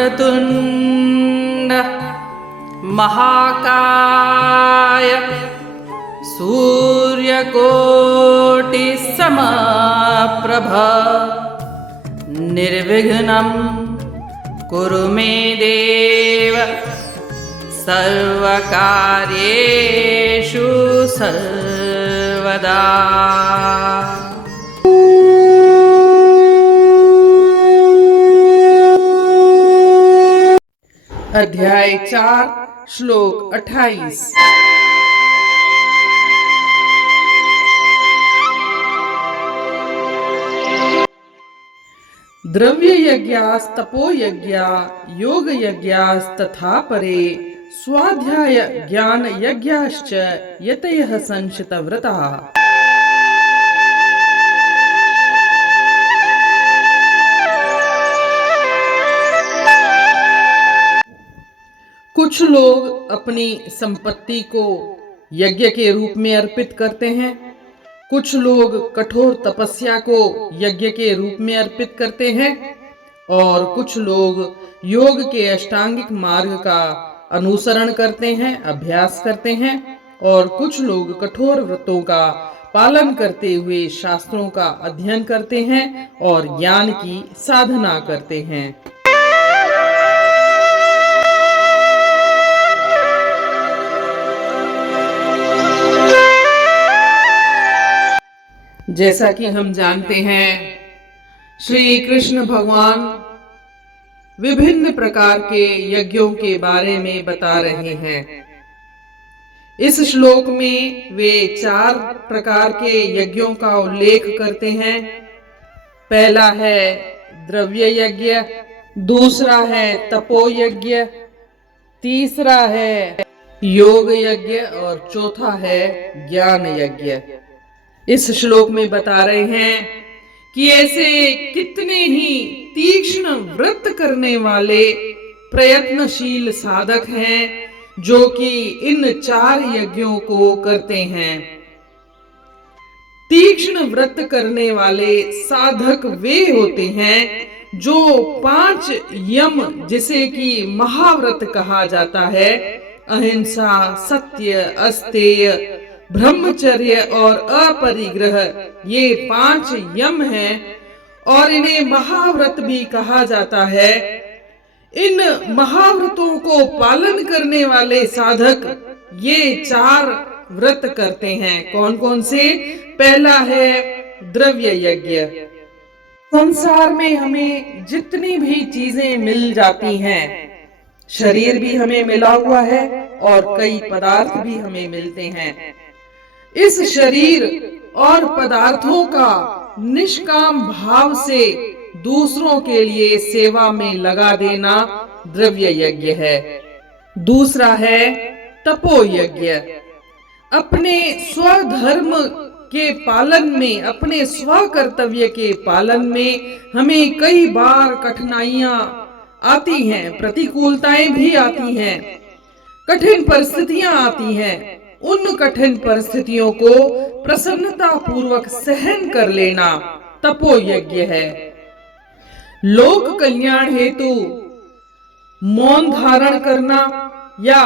वक्रतुण्ड महाकाय सूर्यकोटिसमप्रभ निर्विघ्नं कुरु मे देव सर्वकार्येषु सर्वदा। अध्याय 4 श्लोक 28। द्रव्य यज्ञास तपो यज्ञा योग यज्ञास तथा परे स्वाध्याय ज्ञान यज्ञाश्च यतयः संशित व्रतः। कुछ लोग अपनी संपत्ति को यज्ञ के रूप में अर्पित करते हैं, कुछ लोग कठोर तपस्या को यज्ञ के रूप में अर्पित करते हैं और कुछ लोग योग के अष्टांगिक मार्ग का अनुसरण करते हैं, अभ्यास करते हैं और कुछ लोग कठोर व्रतों का पालन करते हुए शास्त्रों का अध्ययन करते हैं और ज्ञान की साधना करते हैं। जैसा कि हम जानते हैं, श्री कृष्ण भगवान विभिन्न प्रकार के यज्ञों के बारे में बता रहे हैं। इस श्लोक में वे 4 प्रकार के यज्ञों का उल्लेख करते हैं। पहला है द्रव्य यज्ञ, दूसरा है तपो यज्ञ, तीसरा है योग यज्ञ और चौथा है ज्ञान यज्ञ। इस श्लोक में बता रहे हैं कि ऐसे कितने ही तीक्ष्ण व्रत करने वाले प्रयत्नशील साधक हैं जो कि इन 4 यज्ञों को करते हैं। तीक्ष्ण व्रत करने वाले साधक वे होते हैं जो 5 यम, जिसे कि महाव्रत कहा जाता है, अहिंसा, सत्य, अस्तेय, ब्रह्मचर्य और अपरिग्रह, ये 5 यम हैं और इन्हें महाव्रत भी कहा जाता है। इन महाव्रतों को पालन करने वाले साधक ये 4 व्रत करते हैं। कौन कौन से? पहला है द्रव्य यज्ञ। संसार में हमें जितनी भी चीजें मिल जाती हैं, शरीर भी हमें मिला हुआ है और कई पदार्थ भी हमें मिलते हैं। इस शरीर और पदार्थों का निष्काम भाव से दूसरों के लिए सेवा में लगा देना द्रव्य यज्ञ है। दूसरा है तपो यज्ञ। अपने स्वधर्म के पालन में, अपने स्व कर्तव्य के पालन में हमें कई बार कठिनाइयां आती हैं, प्रतिकूलताएं भी आती हैं, कठिन परिस्थितियां आती हैं। उन कठिन परिस्थितियों को प्रसन्नता पूर्वक सहन कर लेना तपो यज्ञ है। लोक कल्याण हेतु मौन धारण करना या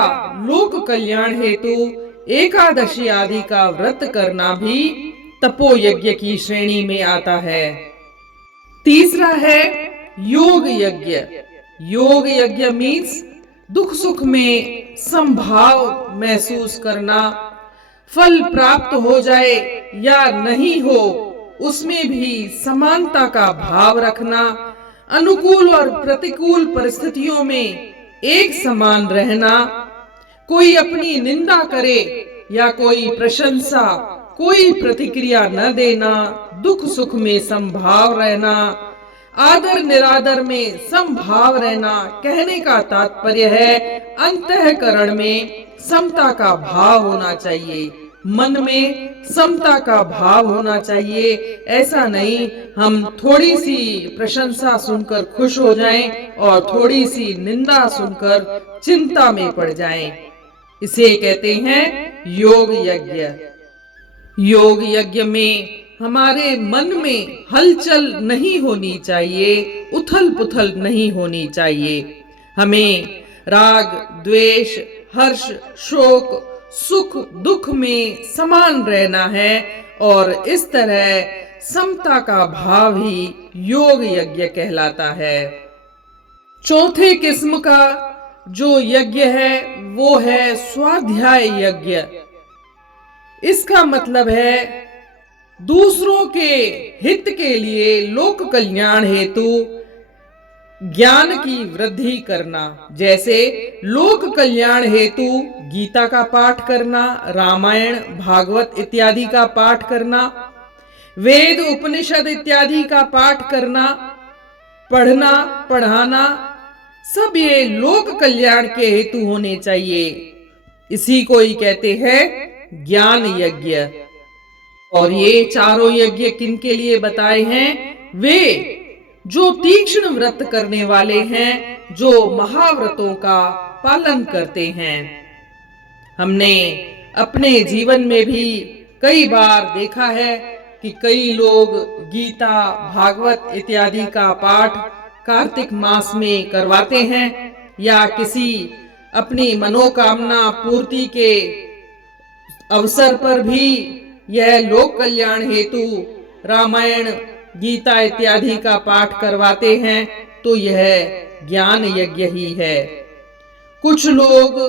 लोक कल्याण हेतु एकादशी आदि का व्रत करना भी तपो यज्ञ की श्रेणी में आता है। तीसरा है योग यज्ञ। योग यज्ञ मीन्स दुख सुख में संभाव महसूस करना, फल प्राप्त हो जाए या नहीं हो उसमें भी समानता का भाव रखना, अनुकूल और प्रतिकूल परिस्थितियों में एक समान रहना, कोई अपनी निंदा करे या कोई प्रशंसा, कोई प्रतिक्रिया न देना, दुख सुख में संभाव रहना, आदर निरादर में समभाव रहना। कहने का तात्पर्य है अंतःकरण में समता का भाव होना चाहिए, मन में समता का भाव होना चाहिए। ऐसा नहीं हम थोड़ी सी प्रशंसा सुनकर खुश हो जाएं और थोड़ी सी निंदा सुनकर चिंता में पड़ जाएं। इसे कहते हैं योग यज्ञ। योग यज्ञ में हमारे मन में हलचल नहीं होनी चाहिए, उथल पुथल नहीं होनी चाहिए। हमें राग, द्वेष, हर्ष, शोक, सुख, दुख में समान रहना है और इस तरह समता का भाव ही योग यज्ञ कहलाता है। चौथे किस्म का जो यज्ञ है वो है स्वाध्याय यज्ञ। इसका मतलब है दूसरों के हित के लिए, लोक कल्याण हेतु ज्ञान की वृद्धि करना। जैसे लोक कल्याण हेतु गीता का पाठ करना, रामायण, भागवत इत्यादि का पाठ करना, वेद, उपनिषद इत्यादि का पाठ करना, पढ़ना, पढ़ाना, सब ये लोक कल्याण के हेतु होने चाहिए। इसी को ही कहते हैं ज्ञान यज्ञ। और ये चारों यज्ञ किनके लिए बताए हैं? वे जो तीक्ष्ण व्रत करने वाले हैं, जो महाव्रतों का पालन करते हैं। हमने अपने जीवन में भी कई बार देखा है कि कई लोग गीता, भागवत इत्यादि का पाठ कार्तिक मास में करवाते हैं या किसी अपनी मनोकामना पूर्ति के अवसर पर भी यह लोक कल्याण हेतु रामायण, गीता इत्यादि का पाठ करवाते हैं, तो यह ज्ञान यज्ञ ही है। कुछ लोग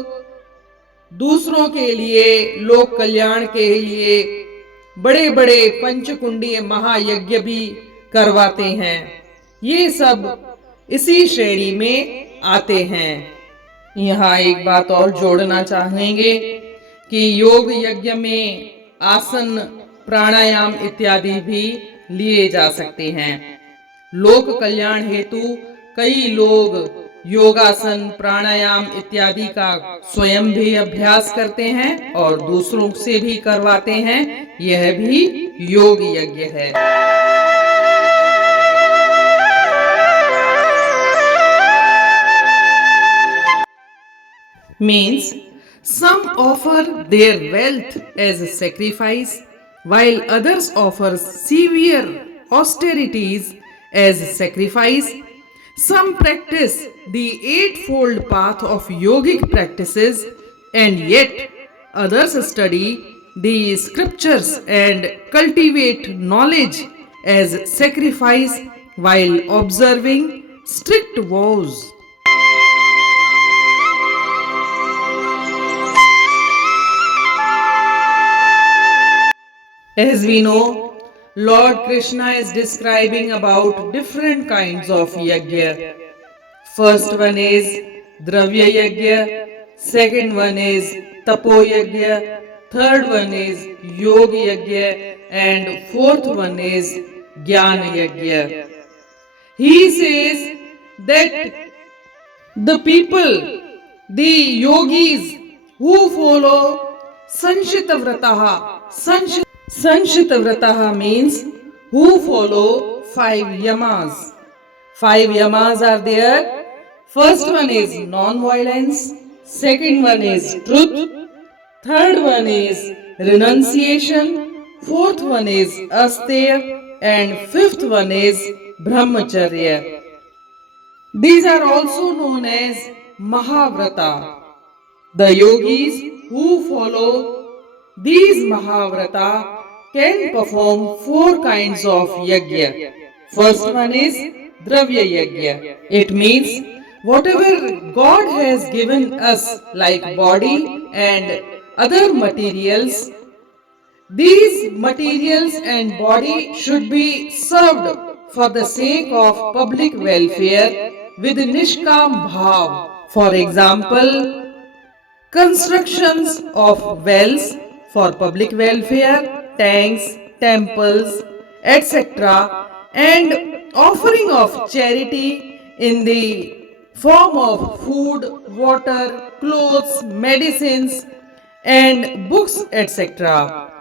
दूसरों के लिए, लोक कल्याण के लिए बड़े बड़े पंचकुंडीय महायज्ञ भी करवाते हैं। ये सब इसी श्रेणी में आते हैं। यहाँ एक बात और जोड़ना चाहेंगे कि योग यज्ञ में आसन, प्राणायाम इत्यादि भी लिए जा सकते हैं। लोक कल्याण हेतु कई लोग योगासन, प्राणायाम इत्यादि का स्वयं भी अभ्यास करते हैं और दूसरों से भी करवाते हैं। यह भी योग यज्ञ है। Means some offer their wealth as a sacrifice, while others offer severe austerities as a sacrifice. Some practice the eightfold path of yogic practices, and yet others study the scriptures and cultivate knowledge as sacrifice while observing strict vows. As we know, Lord Krishna is describing about different kinds of yajna. First one is Dravya yajna, second one is Tapo yajna, third one is Yoga yajna, and fourth one is Jnana yajna. He says that the people, the yogis who follow Sanshita Vrataha, Sanshita Vrataha means who follow 5 yamas. 5 yamas are there. First one is non-violence, second one is truth, third one is renunciation, fourth one is asteya, and fifth one is brahmacharya. These are also known as Mahavrata. The yogis who follow these Mahavrata can perform 4 kinds of yajna. First one is Dravya yajna. It means whatever God has given us like body and other materials, these materials and body should be served for the sake of public welfare with Nishkam Bhav. For example, constructions of wells for public welfare, tanks, temples, etc., and offering of charity in the form of food, water, clothes, medicines, and books, etc.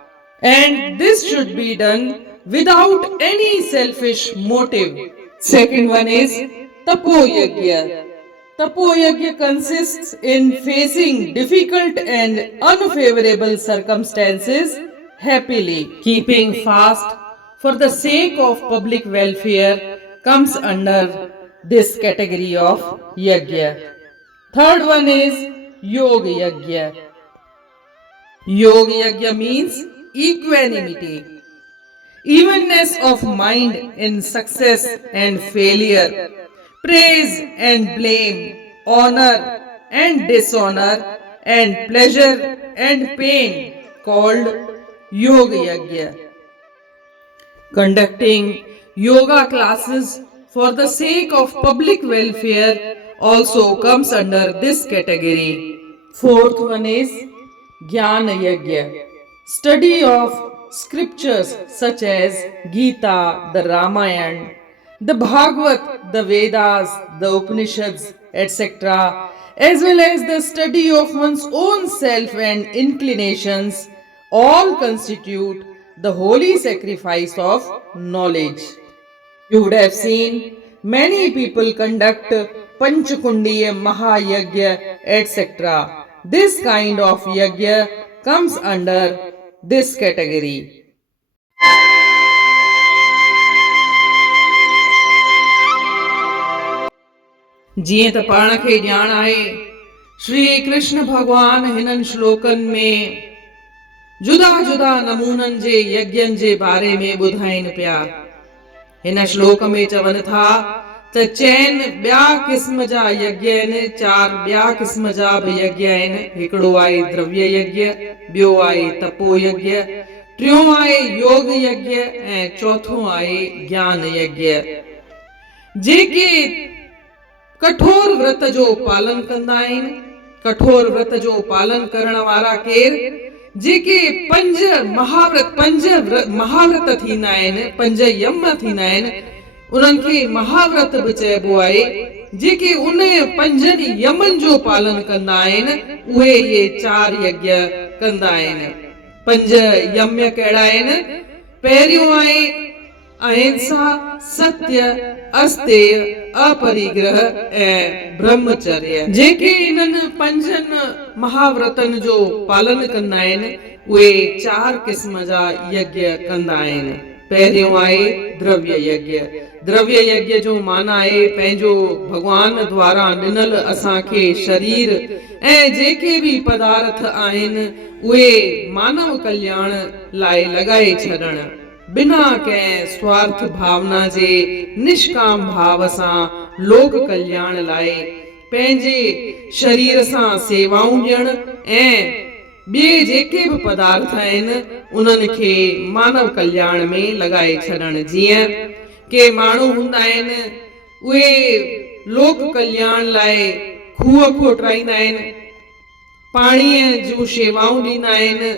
And this should be done without any selfish motive. Second one is Tapo yajna. Tapo yajna consists in facing difficult and unfavorable circumstances happily. Keeping fast for the sake of public welfare comes under this category of yajna. Third one is Yoga Yajna. Yoga Yajna means equanimity, evenness of mind in success and failure, praise and blame, honor and dishonor, and pleasure and pain, called Yoga Yajna. Conducting yoga classes for the sake of public welfare also comes under this category. Fourth one is Jnana Yajna, study of scriptures such as Gita, the Ramayana, the Bhagavad, the Vedas, the Upanishads, etc., as well as the study of one's own self and inclinations, all constitute the holy sacrifice of knowledge. You would have seen many people conduct Panchakundiya Mahayagya, etc. This kind of yagya comes under this category. जीअं त पाण खे ॼाण आहे श्री कृष्ण भगवान हिननि श्लोकनि में जुदा जुदा नमूननि जे यज्ञनि जे बारे में ॿुधाइनि पिया। हिन श्लोक में चवनि था त चइनि ॿिया क़िस्म जा यज्ञ आहिनि, 4 ॿिया क़िस्म जा बि यज्ञ आहिनि। हिकिड़ो आहे द्रव्य यज्ञ, ॿियो आहे तपो यज्ञ, टियों आहे योग यज्ञ ऐं चौथों आहे ज्ञान यज्ञ। जेके कठोर व्रत जो पालन कंदा आहिनि, कठोर व्रत जो पालन करण वारा केर, जेके 5 महाव्रत थींदा आहिनि, 5 यम थींदा आहिनि, उन्हनि खे महाव्रत बि चइबो आहे। जेके उन 5 यमनि जो पालन कंदा आहिनि उहे इहे 4 यज्ञ कंदा आहिनि। 5 यम कहिड़ा आहिनि? पहिरियों आहे अहिंसा, सत्य, अस्तेय, अपरिग्रह ऐं ब्रह्मचर्य। जेके इन्हनि 5 महाव्रतनि जो पालन कंदा आहिनि उहे 4 क़िस्म जा यज्ञ कंदा आहिनि। पहिरियों आहे द्रव्य यज्ञ। द्रव्य यज्ञ जो माना आहे पंहिंजो भगवान द्वारा ॾिनल असांखे शरीर ऐं जेके बि पदार्थ आहिनि उहे मानव कल्याण लाइ लॻाए छॾण, बिना कंहिं स्वार्थ भावना जे निष्काम भाव सां लोक कल्याण लाइ पंहिंजे शरीर सां सेवाऊं ॾियण ऐं ॿिए जेके बि पदार्थ आहिनि उन्हनि खे मानव कल्याण में लॻाए छॾण। जीअं के माण्हू हूंदा आहिनि उहे लोक कल्याण लाइ खूह खोटाईंदा आहिनि, पाणीअ जूं शेवाऊं ॾींदा आहिनि,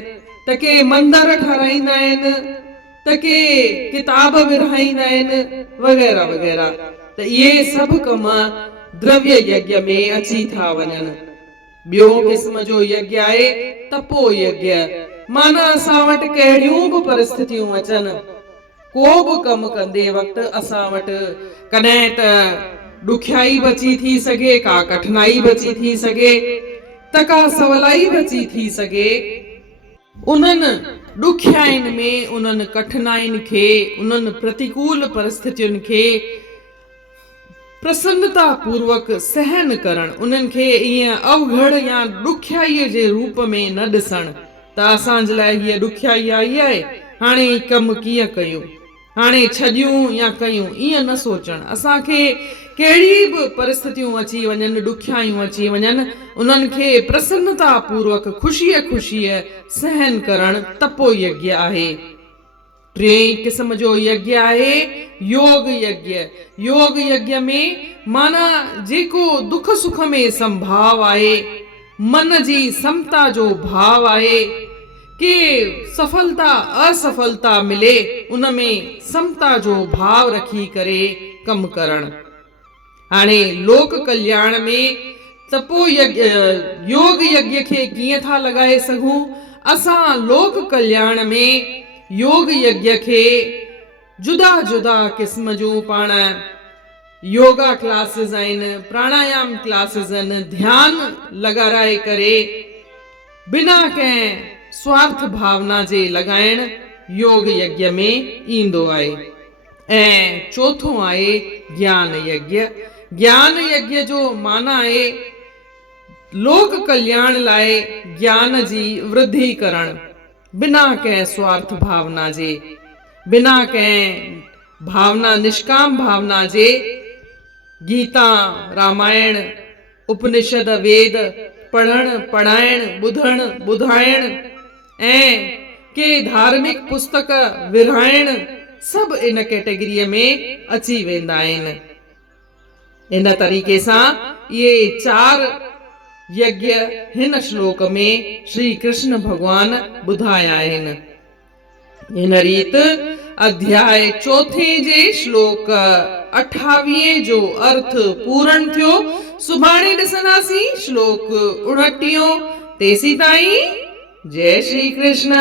त के मंदर ठाराईंदा आहिनि, त के किताब विरहाईंदा आहिनि, वग़ैरह वग़ैरह। त इहे सभु कम द्रव्य यज्ञ में अची था वञनि। ॿियो क़िस्म जो यज्ञ आहे तपो यज्ञ। माना असां वटि कहिड़ियूं बि परिस्थितियूं अचनि, को बि कमु कंदे वक़्तु असां वटि कॾहिं त ॾुखियाई बची थी सघे, का कठिनाई बची थी सघे, त का सवलाई बची थी सघे। उन्हनि ॾुखियाईनि में, उन्हनि कठिनाइनि खे, उन्हनि प्रतिकूल परिस्थितियुनि खे प्रसन्नता पूर्वक सहन करण, उन्हनि खे ईअं अवघड़ या ॾुखियाईअ जे रूप में न ॾिसण त असांजे लाइ हीअ ॾुखियाई आई आहे, हाणे ही कमु कीअं कयूं, हाणे छॾियूं या कयूं, ईअं न सोचण। असांखे कहिड़ी बि परिस्थितियूं अची वञनि, ॾुखियायूं अची वञनि, उन्हनि खे प्रसन्नता पूर्वक ख़ुशीअ ख़ुशीअ सहन करण तपो यज्ञ आहे। टे क़िस्म जो यज्ञ आहे योग यज्ञ। योग यज्ञ में माना जेको दुख सुख में संभाव आहे, मन जी समता जो भाव आहे, के सफलता असफलता मिले उनमें समता जो भाव रखी करे कम करण। हाणे लोक कल्याण में तपो यज्ञ, योग यज्ञ खे कीअं था लॻाए सघूं? असां लोक कल्याण में योग यज्ञ खे जुदा जुदा क़िस्म जूं पाण योगा क्लासिस आहिनि, प्राणायाम क्लासिस आहिनि, ध्यान लॻाराए करे बिना कंहिं स्वार्थ भावना जे लॻाइण योग यज्ञ में ईंदो आहे। ऐं चौथों आहे ज्ञान यज्ञ। ज्ञान यज्ञ जो माना आहे लोक कल्याण लाए ज्ञान जी वृद्धि करण, बिना कंहिं स्वार्थ भावना जे, बिना कंहिं भावना निष्काम भावना जे गीता रामायण उपनिषद वेद पढ़ण पढ़ाइण ॿुधण ॿुधाइण ऐं के धार्मिक पुस्तक विरहाइण सभु इन कैटेगरीअ में अची वेंदा आहिनि। इन तरीक़े सां इहे 4 यज्ञ हिन श्लोक में श्री कृष्ण भगवान ॿुधाया आहिनि। इन रीत अध्याय 4 जे श्लोक 28 जो अर्थ पूर्ण थियो। सुभाणे ॾिसंदासीं श्लोक 29। तेसी ताईं जय श्री कृष्ण।